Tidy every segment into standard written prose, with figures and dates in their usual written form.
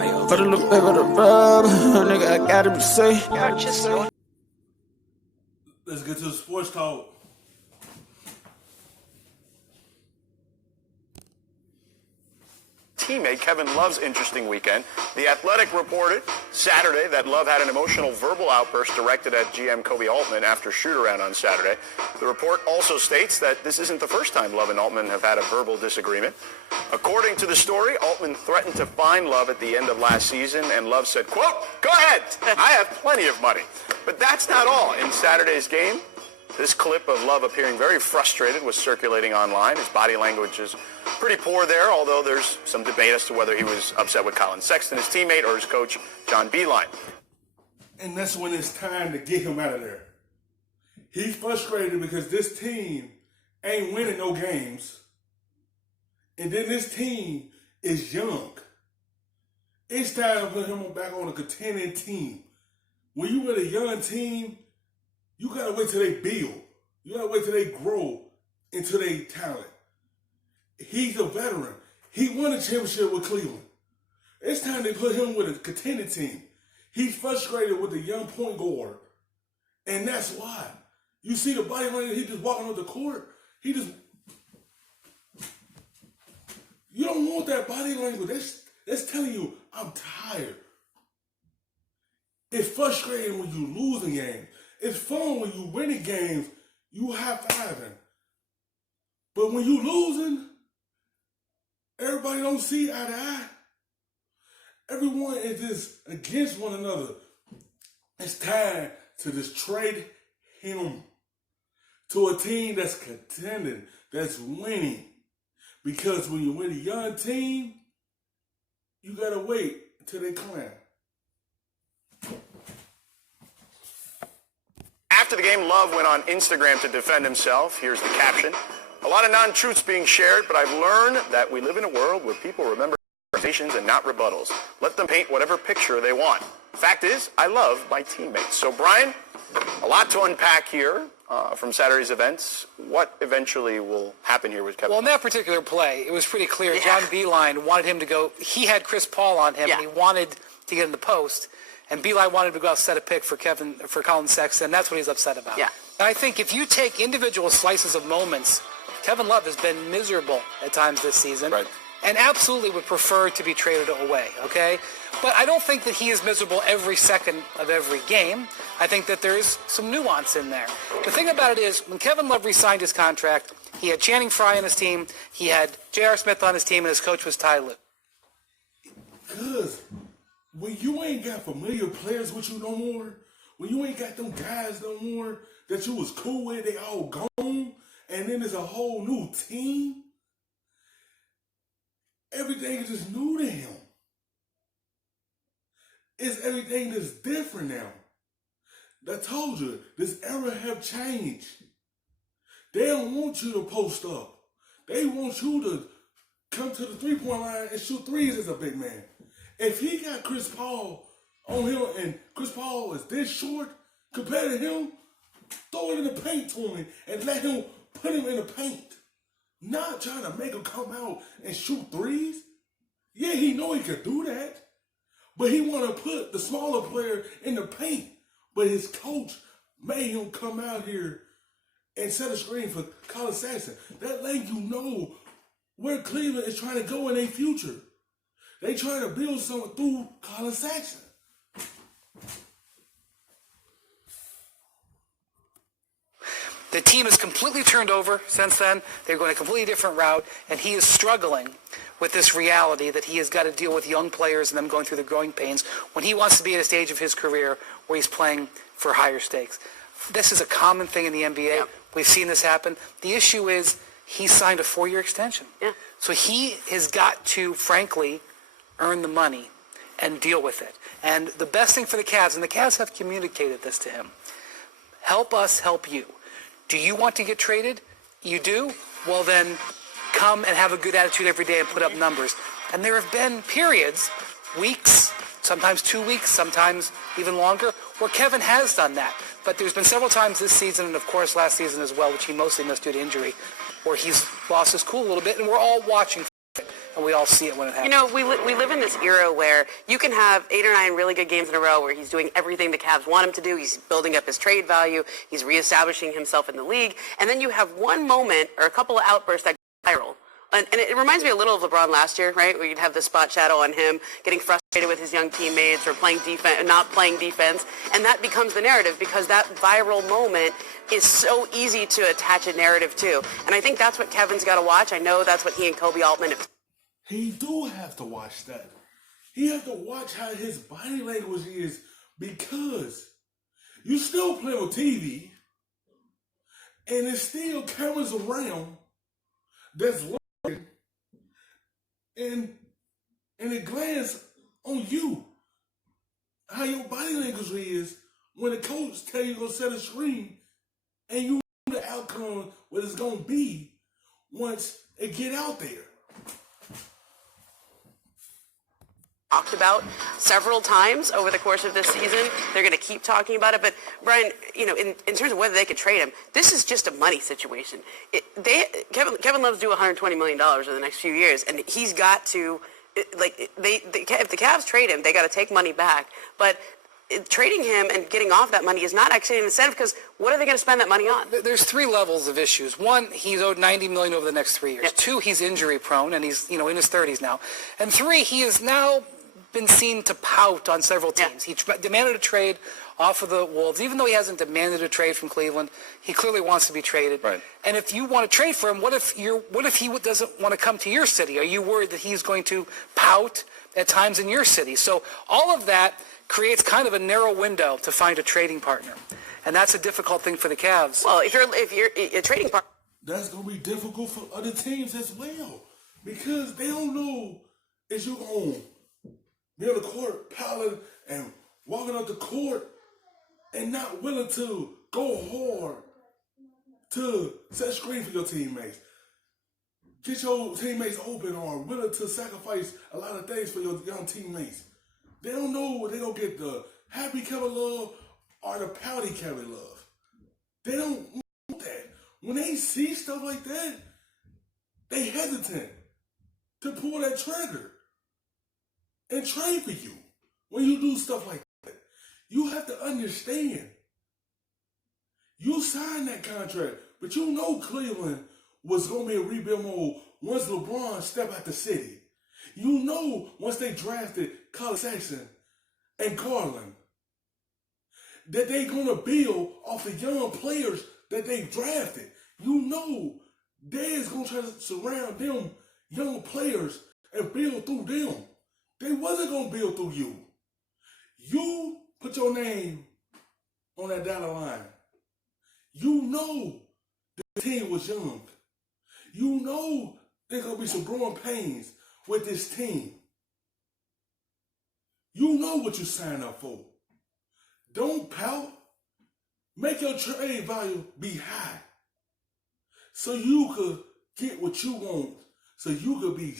Put a little bit of the rub, nigga, I gotta be safe. Let's get to the sports talk. Teammate Kevin Love's interesting weekend. The Athletic reported Saturday that Love had an emotional verbal outburst directed at GM Kobe Altman after shoot-around on Saturday. The report also states that this isn't the first time Love and Altman have had a verbal disagreement. According to the story, Altman threatened to fine Love at the end of last season, and Love said, quote, "Go ahead, I have plenty of money." But that's not all. In Saturday's game, this clip of Love appearing very frustrated was circulating online. His body language is pretty poor there, although there's some debate as to whether he was upset with Colin Sexton, his teammate, or his coach, John Beilein. And that's when it's time to get him out of there. He's frustrated because this team ain't winning no games. And then this team is young. It's time to put him back on a contending team. When you with a young team, you gotta wait till they build. You gotta wait till they grow into their talent. He's a veteran. He won a championship with Cleveland. It's time to put him with a contending team. He's frustrated with the young point guard. And that's why. You see the body language, he just walking on the court. You don't want that body language. That's telling you, I'm tired. It's frustrating when you losing games. It's fun when you winning games, you high-fiving. But when you losing, everybody don't see eye to eye. Everyone is just against one another. It's time to just trade him to a team that's contending, that's winning. Because when you're with a young team, you gotta wait until they climb. After the game, Love went on Instagram to defend himself. Here's the caption. "A lot of non-truths being shared, but I've learned that we live in a world where people remember conversations and not rebuttals. Let them paint whatever picture they want. Fact is, I love my teammates." So, Brian, a lot to unpack here from Saturday's events. What eventually will happen here with Kevin? Well, in that particular play, it was pretty clear. Yeah. John Beilein wanted him to go. He had Chris Paul on him, and he wanted to get in the post. And Beilein wanted to go out and set a pick for Colin Sexton. That's what he's upset about. Yeah. And I think if you take individual slices of moments, Kevin Love has been miserable at times this season. Right. And absolutely would prefer to be traded away, okay? But I don't think that he is miserable every second of every game. I think that there's some nuance in there. The thing about it is, when Kevin Love re-signed his contract, he had Channing Frye on his team, he had J.R. Smith on his team, and his coach was Ty Lue. Because when you ain't got familiar players with you no more, when you ain't got them guys no more that you was cool with, they all gone, and then there's a whole new team, everything is just new to him. It's everything that's different now. I told you, this era have changed. They don't want you to post up. They want you to come to the three-point line and shoot threes as a big man. If he got Chris Paul on him and Chris Paul is this short compared to him, throw it in the paint to him and let him put him in the paint. Not trying to make him come out and shoot threes. Yeah, he know he could do that. But he want to put the smaller player in the paint. But his coach made him come out here and set a screen for Colin Sexton. That let you know where Cleveland is trying to go in their future. They trying to build something through Colin Sexton. The team has completely turned over since then. They're going a completely different route, and he is struggling with this reality that he has got to deal with young players and them going through the growing pains when he wants to be at a stage of his career where he's playing for higher stakes. This is a common thing in the NBA. Yeah. We've seen this happen. The issue is he signed a 4-year extension. Yeah. So he has got to, frankly, earn the money and deal with it. And the best thing for the Cavs, and the Cavs have communicated this to him, help us help you. Do you want to get traded? You do? Well, then come and have a good attitude every day and put up numbers. And there have been periods, weeks, sometimes 2 weeks, sometimes even longer, where Kevin has done that. But there's been several times this season, and of course last season as well, which he mostly missed due to injury, where he's lost his cool a little bit, and we're all watching for it. and we all see it when it happens. You know, we live in this era where you can have 8 or 9 really good games in a row where he's doing everything the Cavs want him to do. He's building up his trade value. He's reestablishing himself in the league. And then you have one moment or a couple of outbursts that go viral. And it reminds me a little of LeBron last year, right, where you'd have the spot shadow on him, getting frustrated with his young teammates or playing defense, not playing defense. And that becomes the narrative because that viral moment is so easy to attach a narrative to. And I think that's what Kevin's got to watch. I know that's what he and Kobe Altman have. He do have to watch that. He has to watch how his body language is because you still play on TV and there's still cameras around that's looking and it glance on you. How your body language is when the coach tell you to go set a screen and you know the outcome, what it's going to be once it get out there. Talked about several times over the course of this season. They're going to keep talking about it. But, Brian, you know, in terms of whether they could trade him, this is just a money situation. Kevin Love's due $120 million over the next few years, and he's got to, if the Cavs trade him, they got to take money back. But trading him and getting off that money is not actually an incentive because what are they going to spend that money on? There's 3 levels of issues. 1, he's owed $90 million over the next 3 years. Yep. 2, he's injury prone and he's, in his 30s now. And 3, he is now been seen to pout on several teams. Yeah. He demanded a trade off of the Wolves. Even though he hasn't demanded a trade from Cleveland, he clearly wants to be traded. Right. And if you want to trade for him, what if he doesn't want to come to your city? Are you worried that he's going to pout at times in your city? So all of that creates kind of a narrow window to find a trading partner. And that's a difficult thing for the Cavs. Well, if you're a trading partner, that's going to be difficult for other teams as well because they don't know if you're going to be on the court, piling and walking up the court and not willing to go hard to set screen for your teammates. Get your teammates open or willing to sacrifice a lot of things for your young teammates. They don't know they're going to get the happy Kevin Love or the pouty Kevin Love. They don't know that. When they see stuff like that, they hesitant to pull that trigger and trade for you. When you do stuff like that, you have to understand. You signed that contract, but you know Cleveland was going to be a rebuild mode once LeBron stepped out the city. You know once they drafted Colin Sexton and Garland that they're going to build off the young players that they drafted. You know they're going to try to surround them young players and build through them. They wasn't going to build through you. You put your name on that dotted line. You know the team was young. You know there's going to be some growing pains with this team. You know what you signed up for. Don't pout. Make your trade value be high so you could get what you want, so you could be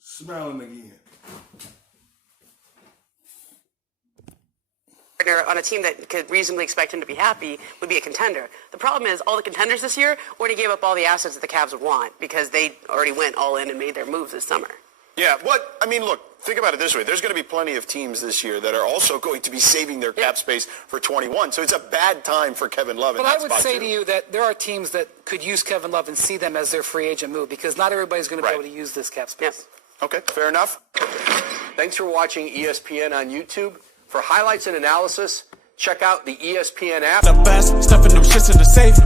smiling again. On a team that could reasonably expect him to be happy would be a contender. The problem is all the contenders this year already gave up all the assets that the Cavs would want because they already went all in and made their moves this summer. Yeah, look, think about it this way. There's going to be plenty of teams this year that are also going to be saving their cap space for 21. So it's a bad time for Kevin Love in that spot. But I would say to you that there are teams that could use Kevin Love and see them as their free agent move because not everybody's going to be able to use this cap space. Yep. Okay, fair enough. Thanks for watching ESPN on YouTube. For highlights and analysis, check out the ESPN app. The best, stuffing them shits in the safe.